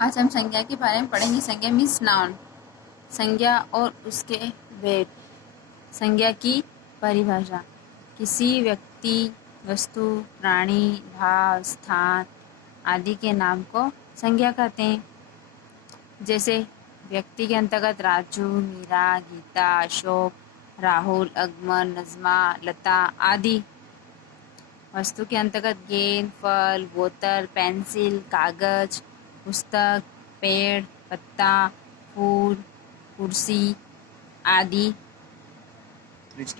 आज हम संज्ञा के बारे में पढ़ेंगे। संज्ञा मीन्स नाउन, संज्ञा और उसके भेद। संज्ञा की परिभाषा, किसी व्यक्ति, वस्तु, प्राणी, भाव, स्थान आदि के नाम को संज्ञा कहते हैं। जैसे व्यक्ति के अंतर्गत राजू, मीरा, गीता, अशोक, राहुल, अकमल, नजमा, लता आदि। वस्तु के अंतर्गत गेंद, फल, बोतल, पेंसिल, कागज, पुस्तक, पेड़, पत्ता, फूल, कुर्सी आदि।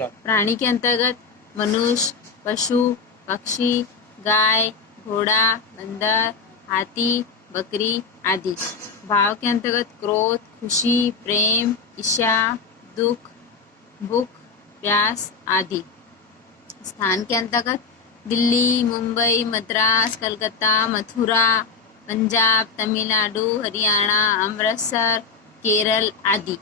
प्राणी के अंतर्गत मनुष्य, पशु, पक्षी, गाय, घोड़ा, बंदर, हाथी, बकरी आदि। भाव के अंतर्गत क्रोध, खुशी, प्रेम, ईर्ष्या, दुख, भूख, प्यास आदि। स्थान के अंतर्गत दिल्ली, मुंबई, मद्रास, कलकत्ता, मथुरा, पंजाब, तमिलनाडु, हरियाणा, अमृतसर, केरल आदि।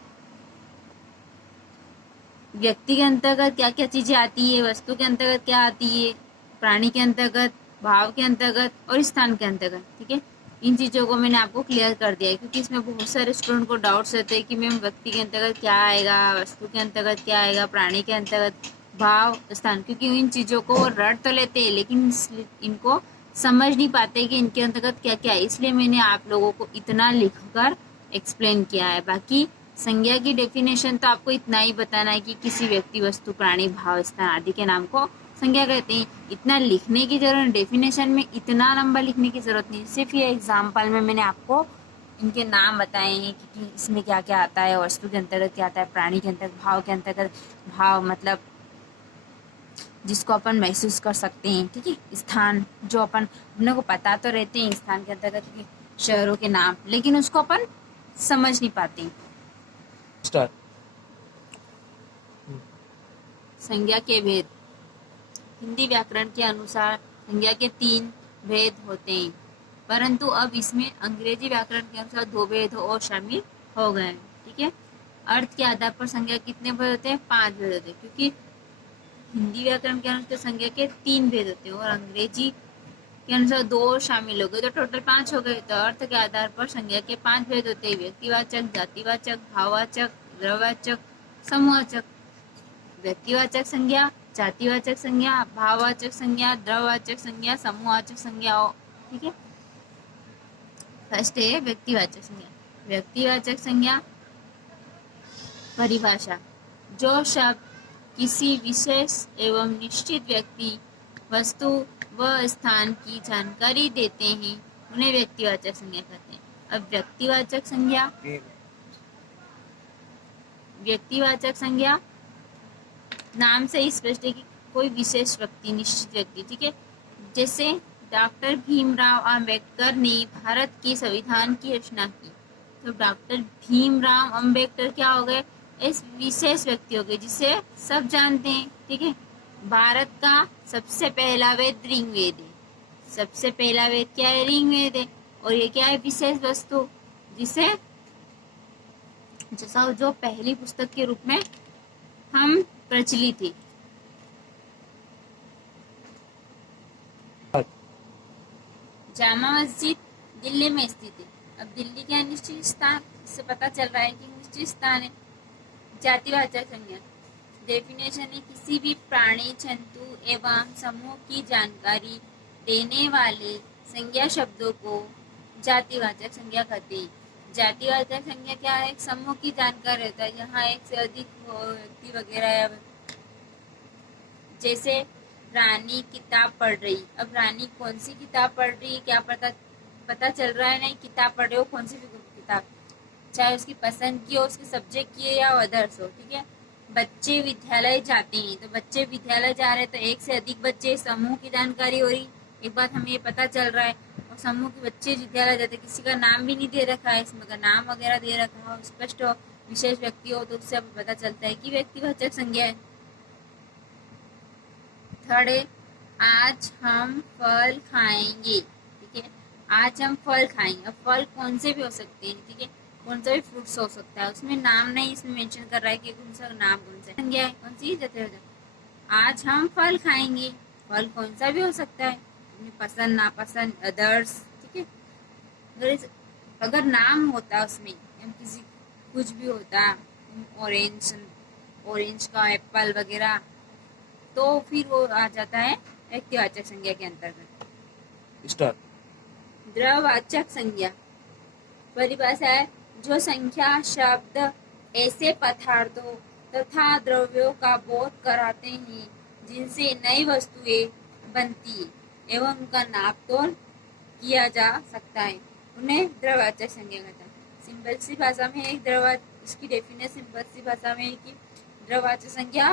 व्यक्ति के अंतर्गत क्या क्या चीजें आती है, वस्तु के अंतर्गत क्या आती है, प्राणी के अंतर्गत, भाव के अंतर्गत और स्थान के अंतर्गत। ठीक है, इन चीजों को मैंने आपको क्लियर कर दिया है, क्योंकि इसमें बहुत सारे स्टूडेंट को डाउट्स रहते हैं कि मैम व्यक्ति के अंतर्गत क्या आएगा, वस्तु के अंतर्गत क्या आएगा, प्राणी के अंतर्गत, भाव, स्थान। क्योंकि इन चीजों को वो रट तो लेते हैं लेकिन इनको समझ नहीं पाते कि इनके अंतर्गत क्या क्या है। इसलिए मैंने आप लोगों को इतना लिखकर एक्सप्लेन किया है। बाकी संज्ञा की डेफिनेशन तो आपको इतना ही बताना है कि किसी व्यक्ति, वस्तु, प्राणी, भाव, स्थान आदि के नाम को संज्ञा कहते हैं। इतना लिखने की जरूरत, डेफिनेशन में इतना लंबा लिखने की जरूरत नहीं। सिर्फ ये एग्जाम्पल में मैंने आपको इनके नाम बताए हैं कि इसमें क्या क्या आता है, वस्तु के अंतर्गत क्या आता है, प्राणी के अंतर्गत, भाव के अंतर्गत। भाव मतलब जिसको अपन महसूस कर सकते हैं। ठीक है, स्थान जो अपने को पता तो रहते हैं स्थान के अंतर्गत शहरों के नाम, लेकिन उसको अपन समझ नहीं पाते। संज्ञा के भेद। हिंदी व्याकरण के अनुसार संज्ञा के 3 भेद होते हैं, परंतु अब इसमें अंग्रेजी व्याकरण के अनुसार 2 भेद और शामिल हो गए हैं। ठीक है, अर्थ के आधार पर संज्ञा कितने भेद होते हैं? 5 भेद होते हैं, क्योंकि हिंदी व्याकरण के अनुसार संज्ञा के 3 भेद होते हैं और अंग्रेजी के अनुसार 2 शामिल हो गए, तो टोटल 5 हो गए। तो अर्थ के आधार पर संज्ञा के 5 भेद होते हैं: व्यक्तिवाचक, जातिवाचक, भाववाचक, द्रव्यवाचक, समूहवाचक। व्यक्तिवाचक संज्ञा, जातिवाचक संज्ञा, भाववाचक संज्ञा, द्रव्यवाचक संज्ञा, समूहवाचक संज्ञा। ठीक है, फर्स्ट है व्यक्तिवाचक संज्ञा। व्यक्तिवाचक संज्ञा परिभाषा, जो शब्द किसी विशेष एवं निश्चित व्यक्ति, वस्तु व स्थान की जानकारी देते हैं उन्हें व्यक्तिवाचक संज्ञा कहते हैं। अब व्यक्तिवाचक संज्ञा, व्यक्तिवाचक संज्ञा नाम से ही स्पष्ट है कि कोई विशेष व्यक्ति, निश्चित व्यक्ति। ठीक है, जैसे डॉक्टर भीमराव अंबेडकर ने भारत के संविधान की रचना की, तो डॉक्टर भीमराव अंबेडकर क्या हो गए? इस विशेष व्यक्ति हो गए जिसे सब जानते हैं। ठीक है, भारत का सबसे पहला वेद ऋग्वेद है। सबसे पहला वेद क्या है? ऋग्वेद है। और ये क्या है? विशेष वस्तु, जिसे जैसा जो पहली पुस्तक के रूप में हम प्रचलित है। जामा मस्जिद दिल्ली में स्थित है। अब दिल्ली क्या निश्चित स्थान, इससे पता चल रहा है कि निश्चित स्थान है। जातिवाचक संज्ञा डेफिनेशन है किसी भी प्राणी, जंतु एवं समूह की जानकारी देने वाले संज्ञा शब्दों को जातिवाचक संज्ञा कहते हैं। जातिवाचक संज्ञा क्या है? एक समूह की जानकारी रहता है, यहाँ एक से अधिक व्यक्ति वगैरह। जैसे रानी किताब पढ़ रही, अब रानी कौन सी किताब पढ़ रही है क्या पता चल रहा है? नहीं, किताब पढ़ रही हो, कौन सी भी किताब, चाहे उसकी पसंद की हो, उसके सब्जेक्ट की या अदर्स हो। ठीक है, बच्चे विद्यालय जाते हैं, तो बच्चे विद्यालय जा रहे हैं, तो एक से अधिक बच्चे, समूह की जानकारी हो रही। एक बात हमें ये पता चल रहा है, और समूह के बच्चे विद्यालय जाते, किसी का नाम भी नहीं दे रखा है, इसमें का नाम वगैरह दे रखा हो, स्पष्ट हो, विशेष व्यक्ति हो, तो उससे पता चलता है कि व्यक्तिवाचक संज्ञा है। थर्ड है आज हम फल खाएंगे। ठीक है, आज हम फल खाएंगे। अब फल कौन से भी हो सकते हैं। ठीक है, कौन सा भी फ्रूट्स हो सकता है, उसमें नाम नहीं, इसमें मेंशन कर रहा है कि कौन सा नाम, कौन सा संज्ञा है, कौन सी जाते हो। आज हम फल खाएंगे, फल कौन सा भी हो सकता है। अपनी पसंद नापसंद, अदर्स, ठीक है। अगर नाम होता उसमें, किसी कुछ भी होता, ऑरेंज, ऑरेंज का एप्पल वगैरह, तो फिर वो आ जाता है व्यक्तिवाचक संज्ञा के अंतर्गत। स्टार। द्रववाचक संज्ञा परिभाषा है, जो संख्या शब्द ऐसे पदार्थों तथा द्रव्यों का बोध कराते हैं जिनसे नई वस्तुएं बनती है एवं उनका नापतोल किया जा सकता है, उन्हें द्रववाचक संज्ञा कहते हैं। सिंपल सी भाषा में एक इसकी डेफिनेशन सिंपल सी भाषा में है कि द्रववाचक संज्ञा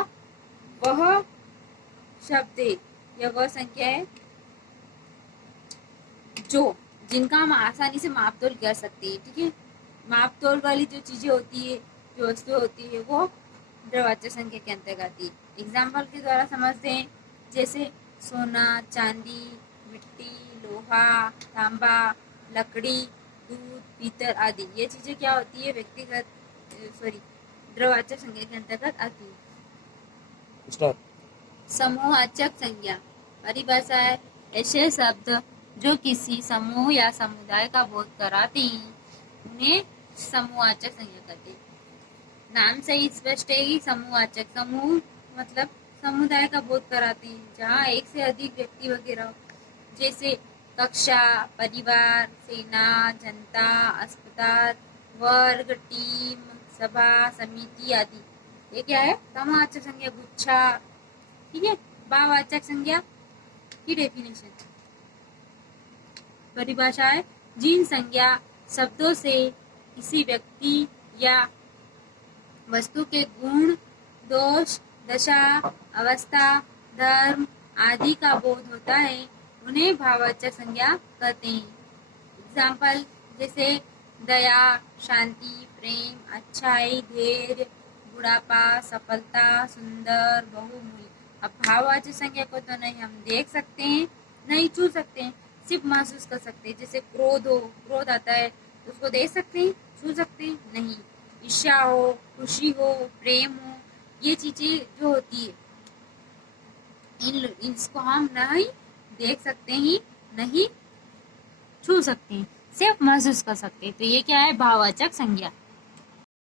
वह शब्द है या वह संख्या है जो जिनका हम आसानी से मापतोल कर सकते हैं, ठीक है। मापतोल वाली जो चीजें होती है, जो वस्तु होती है, वो द्रववाचक संख्या के अंतर्गत आती है। एग्जाम्पल के द्वारा समझते हैं, जैसे सोना, चांदी, मिट्टी, लोहा, तांबा, लकड़ी, दूध, पीतल आदि, ये चीजें क्या होती है, द्रववाचक संज्ञा के अंतर्गत आती है। समूहवाचक संज्ञा परिभाषा है, ऐसे शब्द जो किसी समूह या समुदाय का बोध कराते हैं उन्हें समूहवाचक संज्ञा कहते हैं। नाम से ही स्पष्ट है कि समूहवाचक, समूह मतलब समुदाय का बोध कराते हैं, जहाँ एक से अधिक व्यक्ति वगैरह, जैसे कक्षा, परिवार, सेना, जनता, अस्पताल, वर्ग, टीम, सभा, समिति आदि। ये क्या है, समूहवाचक संज्ञा। गुच्छा, ठीक है। भाववाचक संज्ञा की डेफिनेशन परिभाषा है, जिन संज्ञा शब्दों से किसी व्यक्ति या वस्तु के गुण, दोष, दशा, अवस्था, धर्म आदि का बोध होता है उन्हें भाववाचक संज्ञा कहते हैं। एग्जाम्पल जैसे दया, शांति, प्रेम, अच्छाई, धैर्य, बुढ़ापा, सफलता, सुंदर, बहुमूल्य। अब भाववाचक संज्ञा को तो नहीं हम देख सकते हैं, नहीं छू सकते हैं, सिर्फ महसूस कर सकते हैं। जैसे क्रोध हो, क्रोध आता है तो उसको देख सकते हैं, छू सकते हैं नहीं। ईर्ष्या हो, खुशी हो, प्रेम हो, ये चीजें जो होती है इसको हम नहीं देख सकते ही, नहीं छू सकते हैं, सिर्फ महसूस कर सकते हैं। तो ये क्या है, भाववाचक संज्ञा।